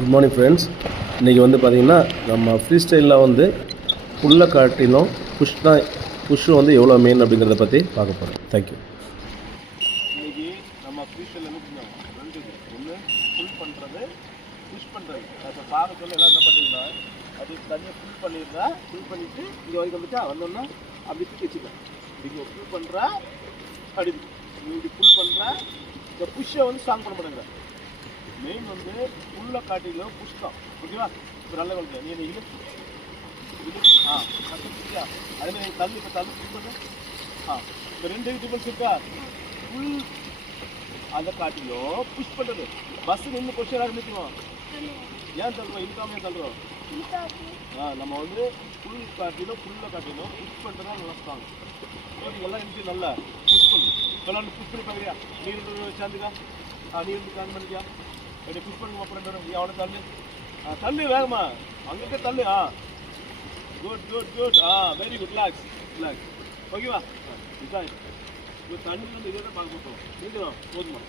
Good morning friends. இன்றைக்கி வந்து பார்த்திங்கன்னா நம்ம ஃப்ரீ ஸ்டைலில் வந்து புல்லை காட்டிலும் புஷ்ஷு வந்து எவ்வளோ மெயின் அப்படிங்கிறத பற்றி பார்க்க போகிறோம். தேங்க்யூ. இன்றைக்கி நம்ம ஃப்ரீ ஸ்டைலில் என்ன செஞ்சோம், ரெண்டு ஒன்று ஃபுல் பண்ணுறது, புஷ் பண்ணுறது. இப்போ பார்க்க சொல்ல எல்லாம் என்ன பண்ணுறீங்கன்னா அது தனியாக ஃபுல் பண்ணிவிட்டு இங்கே வரைக்கும் வந்துச்சா வந்தோன்னா அப்படி தூக்கி வச்சுக்கலாம். இங்கே ஃபுல் பண்ணுறா அப்படி இப்படி ஃபுல் பண்ணுறா. இந்த புஷ்ஷை வந்து ஸ்ட்ராங் பண்ண மாட்டேங்கிற. மெயின் வந்து ஃபுல்லாக காட்டிலும் புஷ் தான். ஓகேவா? இப்போ நல்ல குழந்தை நீ என்ன கற்றுக்கிட்டியா? அதேமாதிரி தள்ளு இப்போ தள்ளு ஃபுல் பண்ணு. இப்போ ரெண்டு டிஃபரன்ஸ் இருக்கா? ஃபுல் அதை காட்டிலும் புஷ் பண்ணுறது. பஸ்ஸு நின்று கொஸ்டின் நிற்கணும். ஏன் தள்ளுறோம்? இன்காமே தள்ளுறோம். நம்ம வந்து ஃபுல்லாக காட்டிலும் புஷ் பண்ணுறதா நல்லா ஸ்ட்ராங். எல்லாம் நின்று நல்லா புஷ் பண்ணணும். இப்போல்லாம் புஷ் பண்ணி பார்க்குறியா? நீ ரெண்டு சேர்ந்துக்கா, நீ ரெண்டு கான் பண்ணிக்கியா? எப்படி புஷ் பண்ணுங்க அப்புறம் நீ அவனை தள்ளு வேகமா அங்கே தள்ளு. Good very good. ரிலாக்ஸ் ஓகேவா? இதுதான் தண்ணி வந்து இதோட பார்க்க போட்டோம். நீங்களும் போதுமா?